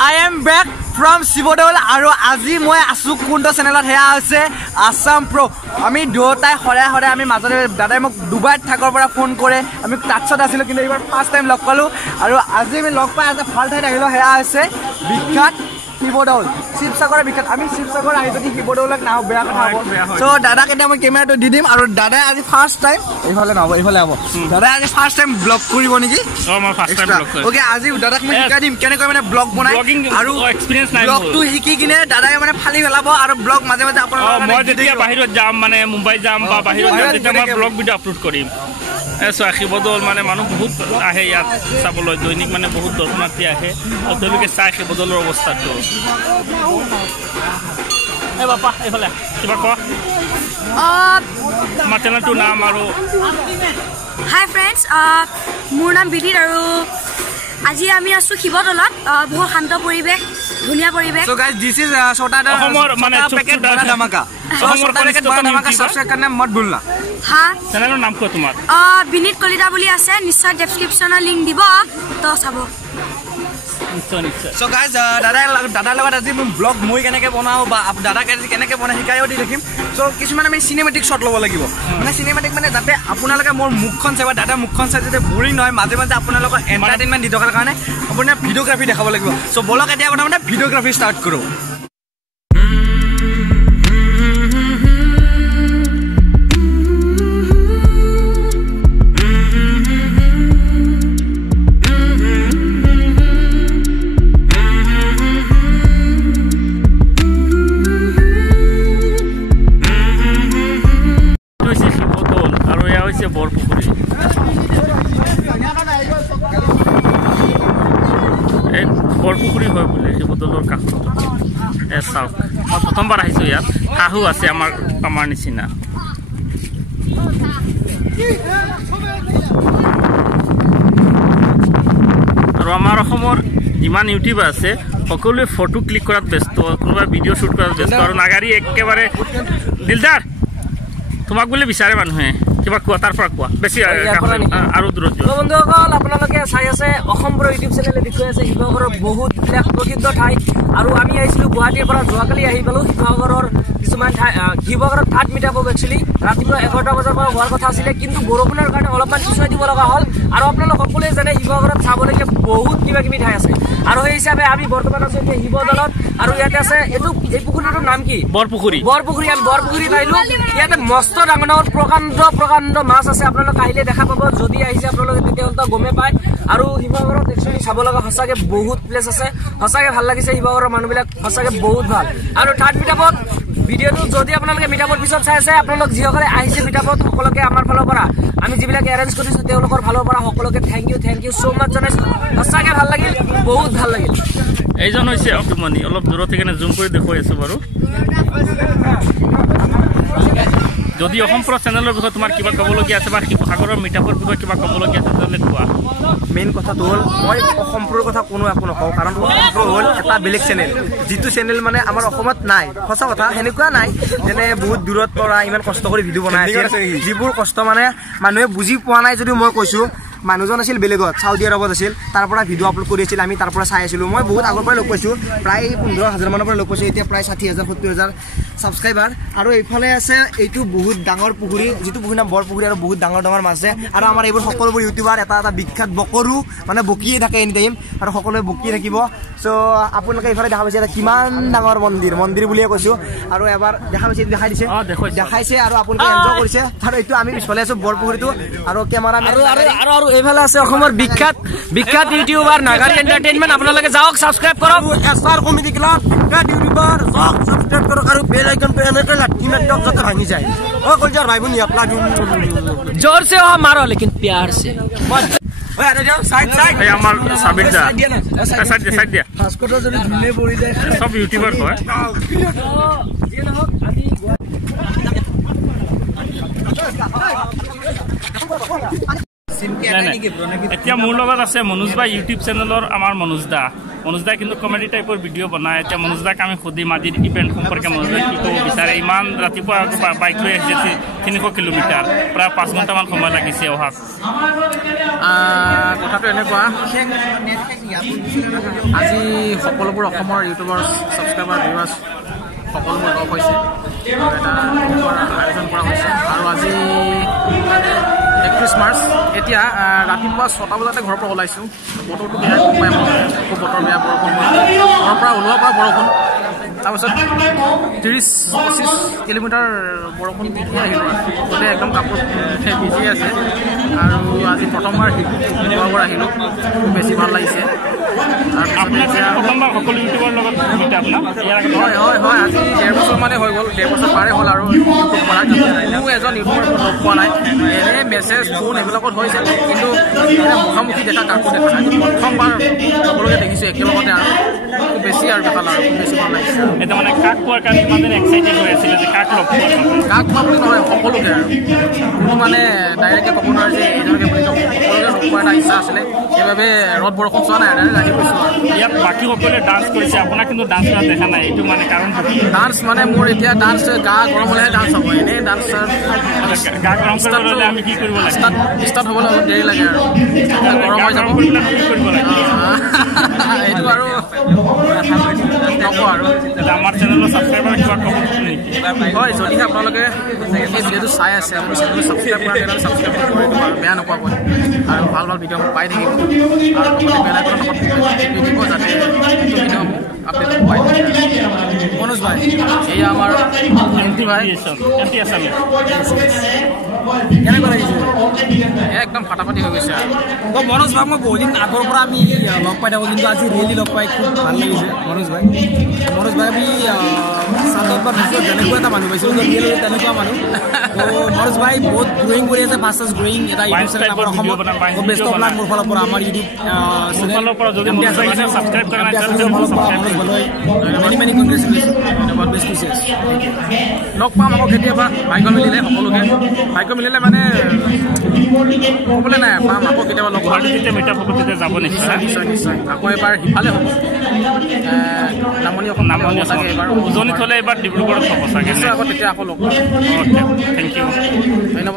I am back from Sibodol আৰু আজি মই আছো কোনটো চেনেলত হেয়া হৈছে আসাম প্ৰ আমি দুটাই হৰে আমি মাজতে দাদাই মোক দুবাৰ থাকৰ পৰা ফোন কৰে আমি টাচত আছিল কিন্তু এবাৰ ফাৰ্স্ট টাইম লগ পালো আৰু আজি আমি লগ পাই আছে ভাল ঠাইত আহিলো হেয়া হৈছে বিখ্যাত Sibodol শিৱসাগৰৰ বিখ্যাত আমি শিৱসাগৰ আহি যদি Sibodolক নাও বেয়া কথা হ'ব সো দাদা কেনে মই কেমেৰাটো দি দিম আৰু দাদা আজি ফাৰ্স্ট টাইম এইফালে নাও এইফালে হ'ব দাদা আজি ফাৰ্স্ট টাইম ব্লগ কৰিব নেকি মই ফাৰ্স্ট টাইম ব্লগ কৰিম ওকে আজি দাদাক মই শিকাই দিম কেনে মানে ব্লগ বনাই আৰু এক্সপেৰিয়েন্স নাই ব্লগটো শিকি কিনে দাদাই মানে ফালি পেলাব আৰু ব্লগ মাজে মাজে আপোনালোকৰ মই যেতিয়া বাহিৰত যাম মানে মুম্বাই যাম বা বাহিৰত যাম তেতিয়া মই ব্লগ ভিডিও আপলোড কৰিম Sibodol মানে মানুহ বহুত আহে ইয়াত চাবলৈ দৈনিক মানে বহুত দৰ্শনাৰ্থী আহে আৰু তেওঁলোকে চাই Sibodolৰ অৱস্থাটো বাপা এইফালে কিবা কোৱা আমাৰ চেনেলটোৰ নাম আৰু হাই ফ্ৰেণ্ডছ মোৰ নাম বিদিত আৰু আজি আমি আছো Sibodolত বহুত শান্ত পৰিৱেশ ধুনীয়া পৰিৱেশ So guys this is छोटा মানে पैकेट बड़ा धमाका छोटा पैकेट बड़ा धमाका सब्सक्राइब करना मत भूलना हां চেনেলৰ নাম কোৱা তোমাৰ বিনীত কলিতা বুলি আছে নিশ্চয় ডেসক্ৰিপচনৰ লিংক দিব তো চাব নিশ্চয় So guys দাদাৰ লগত আজি মই ব্লগ মই কেনেকৈ বনাও বা দাদা কেনেকৈ বনাই শিকাইও দি দেখিম সো কিছুমান আমি সিনেমেটিক শট ল'ব লাগিব মানে সিনেমেটিক মানে যাতে আপোনালোকে মোৰ মুখখন চাই বা দাদা মুখখন চাই যাতে বোৰিং নহয় মাজে মাজে আপোনালোকৰ এন্টাৰটেইনমেন্ট দি থকাৰ কাৰণে আপোনাৰ ভিডিওগ্ৰাফি দেখাব লাগিব সো বলক এতিয়া মানে ভিডিওগ্ৰাফি ষ্টাৰ্ট কৰো বৰপুখুৰী এই বৰপুখুৰী হয় বোলে Sibodolৰ কাষত চাওক মই প্ৰথমবাৰ আহিছোঁ ইয়াত শাহু আছে আমাৰ নিচিনা আৰু আমাৰ অসমৰ যিমান ইউটিউব আছে সকলোৱে ফটো ক্লিক কৰাত ব্যস্ত কোনোবা ভিডিঅ' শ্বুট কৰাত ব্যস্ত আৰু নাগাৰী একেবাৰে দিলদাৰ তোমাক বুলি বিচাৰে মানুহে কিবা কোৱা তাৰ পৰা কোৱা বেছি আৰু দূৰত যোৱা বন্ধুসকল আপোনালোকে চাই আছে অসমৰ ইউটিউব চেনেলে দেখুৱাই আছে শিৱসাগৰৰ বহুত প্ৰসিদ্ধ ঠাই আৰু আমি আহিছিলোঁ গুৱাহাটীৰ পৰা যোৱাকালি আহি পালোঁ শিৱসাগৰৰ কিছুমান ঠাই শিৱসাগৰত থাৰ্ড মিট আপ একচুৱেলি ৰাতিপুৱা 11টা বজাৰ পৰা হোৱাৰ কথা আছিলে কিন্তু বৰষুণৰ কাৰণে অলপমান পিছুৱাই দিব লগা হ'ল আৰু আপোনালোক সকলোৱে জানে শিৱসাগৰত চাবলগীয়া বহুত কিবা ঠাই আছে আৰু সেই হিচাপে আমি বৰ্তমান আছোঁ এতিয়া Sibodolত আৰু ইয়াতে আছে এই পুখুৰীটোৰ নাম কি বৰপুখুৰী আমি বৰপুখুৰীত আহিলোঁ ইয়াতে মস্ত ডাঙৰ প্ৰকাণ্ড মাছ আছে আপোনালোক আহিলে দেখা পাব যদি আহিছে আপোনালোকে তেতিয়াহ'লে গমে পায় আৰু শিৱসাগৰত একচুৱেলি চাব লগা সঁচাকৈ বহুত প্লেচ আছে সঁচাকৈ ভাল লাগিছে শিৱসাগৰৰ মানুহবিলাক সঁচাকৈ বহুত ভাল আৰু থাৰ্ড মিটআপত ভিডিঅ'টো যদি আপোনালোকে মিটআপৰ পিছত চাই আছে আপোনালোক যিসকলে আহিছে মিটআপত সকলোকে আমাৰ ফালৰ পৰা আমি যিবিলাকে এৰেঞ্জ কৰিছোঁ তেওঁলোকৰ ফালৰ পৰা সকলোকে থেংক ইউ ছ' মাছ জনাইছোঁ সঁচাকৈ ভাল লাগিল বহুত ভাল লাগিল এইজন হৈছে অকমানি অলপ দূৰত থেকে জুম কৰি দেখুৱাই আছোঁ বাৰু যদি অসম প্ৰ চেনেলৰ বিষয়ে তোমাৰ কিবা ক'বলগীয়া আছে বা শিৱসাগৰৰ মিটআপৰ বিষয়ে কিবা ক'বলগীয়া আছে তেতিয়াহ'লে কোৱা মেইন কথাটো হ'ল মই অসম প্ৰৰ কথা কোনো একো নকওঁ কাৰণ অসম প্ৰ হ'ল এটা বেলেগ চেনেল যিটো চেনেল মানে আমাৰ অসমত নাই সঁচা কথা সেনেকুৱা নাই যেনে বহুত দূৰত পৰা ইমান কষ্ট কৰি ভিডিঅ' বনাই আছে যিবোৰ কষ্ট মানে মানুহে বুজি পোৱা নাই যদিও মই কৈছোঁ মানুহজন আছিল বেলেগত চাউদি আৰবত আছিল তাৰ পৰা ভিডিঅ' আপলোড কৰি আছিল আমি তাৰ পৰা চাই আছিলোঁ মই বহুত আগৰ পৰাই লগ পাইছোঁ প্ৰায় 15,000 মানৰ পৰা লগ পাইছোঁ এতিয়া প্ৰায় 60,000 70,000 ছাবস্ক্ৰাইবাৰ আৰু এইফালে আছে এইটো বহুত ডাঙৰ পুখুৰী যিটো পুখুৰীৰ নাম বৰপুখুৰী আৰু বহুত ডাঙৰ মাছ আছে আৰু আমাৰ এইবোৰ সকলোবোৰ ইউটিউবাৰ এটা বিখ্যাত বকৰু মানে বকিয়ে থাকে এনি টাইম আৰু সকলোৱে বকিয়ে থাকিব চ' আপোনালোকে এইফালে দেখা পাইছে এটা কিমান ডাঙৰ মন্দিৰ বুলিয়ে কৈছোঁ আৰু এবাৰ দেখা পাইছে দেখাইছে আৰু আপোনালোকে এনজয় কৰিছে আৰু এইটো আমি পিছফালে আছোঁ বৰপুখুৰীটো আৰু কেমেৰা আৰু এইফালে আছে অসমৰ বিখ্যাত ইউটিউবাৰ নাগাৰী এণ্টাৰটেইনমেণ্ট আপোনালোকে যাওক ছাবস্ক্ৰাইব কৰক এছআৰ কমেডি ক্লাব বিখ্যাত ইউটিউবাৰ যাওক ছাবস্ক্ৰাইব কৰক আৰু বেল আইকনটো এনেকৈ লাঠি মাৰি দিয়ক যাতে ভাঙি যায় অ কলজাৰ ভাই ভনী আপোনাক जोৰ से हो मारो लेकिन प्यार से এই আমাৰ সাবিৰ দা সাইড দিয়া হাসকটো যদি ধুলে পৰি যায় সব ইউটিউবাৰ হয় এতিয়া মোৰ লগত আছে মনোজ বাই ইউটিউব চেনেলৰ আমাৰ মনোজ দাই কিন্তু কমেডি টাইপৰ ভিডিঅ' বনায় এতিয়া মনোজ দাক আমি সুধিম আজিৰ ইভেণ্ট সম্পৰ্কে মনোজ দাই কি ক'ব বিচাৰে ইমান ৰাতিপুৱা বাইক লৈ আহিছে 300 কিলোমিটাৰ প্ৰায় 5 ঘণ্টামান সময় লাগিছে অহাত কথাটো এনেকুৱা আজি সকলোবোৰ অসমৰ ইউটিউবাৰ ছাবস্ক্ৰাইবাৰ ভিউৱাৰ্ছ সকলোবোৰ লগ হৈছে এটা আয়োজন কৰা হৈছে আৰু আজি 31 মাৰ্চ এতিয়া ৰাতিপুৱা 6টা বজাতে ঘৰৰ পৰা ওলাইছোঁ বতৰটো বেয়া পাই খুব বতৰ বেয়া বৰষুণ ঘৰৰ পৰা ওলোৱাৰ পৰা বৰষুণ তাৰপিছত 30-25 কিলোমিটাৰ বৰষুণ ভিজি আহিলোঁ গোটেই একদম কাপোৰ ভিজি আছে আৰু আজি প্ৰথমবাৰ শিৱসাগৰ আহিলোঁ খুব বেছি ভাল লাগিছে প্ৰথমবাৰ সকলো ইউটিউবৰ লগত হয় আজি 1.5 বছৰ মানে হৈ গ'ল 1.5 বছৰ পাৰে হ'ল আৰু ইউটিউব কৰা কোনো এজন ইউটিউবৰ লগ পোৱা নাই এনেই মেছেজ ফোন এইবিলাকত হৈছে কিন্তু মুখামুখি দেখা কাকো দেখা নাই প্ৰথমবাৰ সকলোকে দেখিছোঁ একেলগতে আৰু খুব বেছি আৰু দেখা আৰু খুব বেছি ভাল লাগিছে এটা মানে কাক পোৱাৰ কাৰণে ইমান এক্সাইটেড হৈ আছিলে যে কাক লগ পোৱা বুলি নহয় সকলোকে আৰু কোনো মানে ডাইৰেক্টকৈ ক'ব নোৱাৰে যে এইজনকে বুলি সকলোকে লগ পোৱাৰ এটা ইচ্ছা আছিলে সেইবাবে ৰ'দ বৰষুণ চোৱা নাই ডাইৰেক্ট আহি গৈছোঁ আৰু ইয়াত বাকী সকলোৱে ডান্স কৰিছে আপোনাক কিন্তু ডান্স কৰা দেখা নাই এইটো মানে কাৰণ ডান্স মানে মোৰ এতিয়া ডান্স গা গৰম হ'লেহে ডান্স হ'ব এনেই ডান্স গা গৰম কৰিবলৈ হ'লে আমি কি কৰিব লাগে ষ্টাৰ্ট হ'বলৈ অলপ দেৰি লাগে আৰু গৰম হৈ যাব এইটো আৰু নকওঁ আৰু আমাৰ চেনেলৰ ছাবস্ক্ৰাইবাৰ কিবা ক'ব নেকি হয় যদিহে আপোনালোকে এই ভিডিঅ'টো চাই আছে আপুনি চেনেলটো ছাবস্ক্ৰাইব কৰা তেনেহ'লে ছাবস্ক্ৰাইব কৰিব আৰু বেয়া নোপোৱাকৈ আৰু ভাল ভাল ভিডিঅ' পাই থাকিব আৰু লগতে বেল আইকনৰ টিপি দিব যাতে ভিডিঅ'সমূহ আপডেট পাই মনোজ ভাই এয়া আমাৰ এণ্টি ভাই কেনেকুৱা লাগিছে একদম ফাটাফাটি হৈ গৈছে আৰু মনোজ ভাই মই বহুদিন আগৰ পৰা আমি লগ পাই থাকোঁ কিন্তু আজি ৰিয়েলি লগ পাই খুব ভাল লাগিছে মনোজ ভাই আমি চান্দত বা ভিডিঅ'ত তেনেকুৱা এটা মানুহ পাইছোঁ ৰিয়েলি তেনেকুৱা মানুহ তো মনোজ ভাই বহুত গ্ৰয়িং কৰি আছে ফাৰ্ষ্ট গ্ৰয়িং এটা ইউটিউব চেনেল আমাৰ অসমত বেষ্ট অফ লাক মোৰ ফালৰ পৰা আমাৰ YouTube many congratulation best wishes লগ পাম আকৌ কেতিয়াবা ভাগ্য মিলিলে সকলোকে ভাগ্য মিলিলে মানে ক'বলৈ নাই পাম আকৌ কেতিয়াবা লগ পাম যেতিয়া মিট আপ হ'ব তেতিয়া যাব নিশ্চয় আকৌ এবাৰ সিফালে হ'ব নামনি চাগে এবাৰ উজনিত হ'লে এবাৰ ডিব্ৰুগড়ত হ'ব চাগে আকৌ তেতিয়া আকৌ লগ পাম থেংক ইউ ধন্যবাদ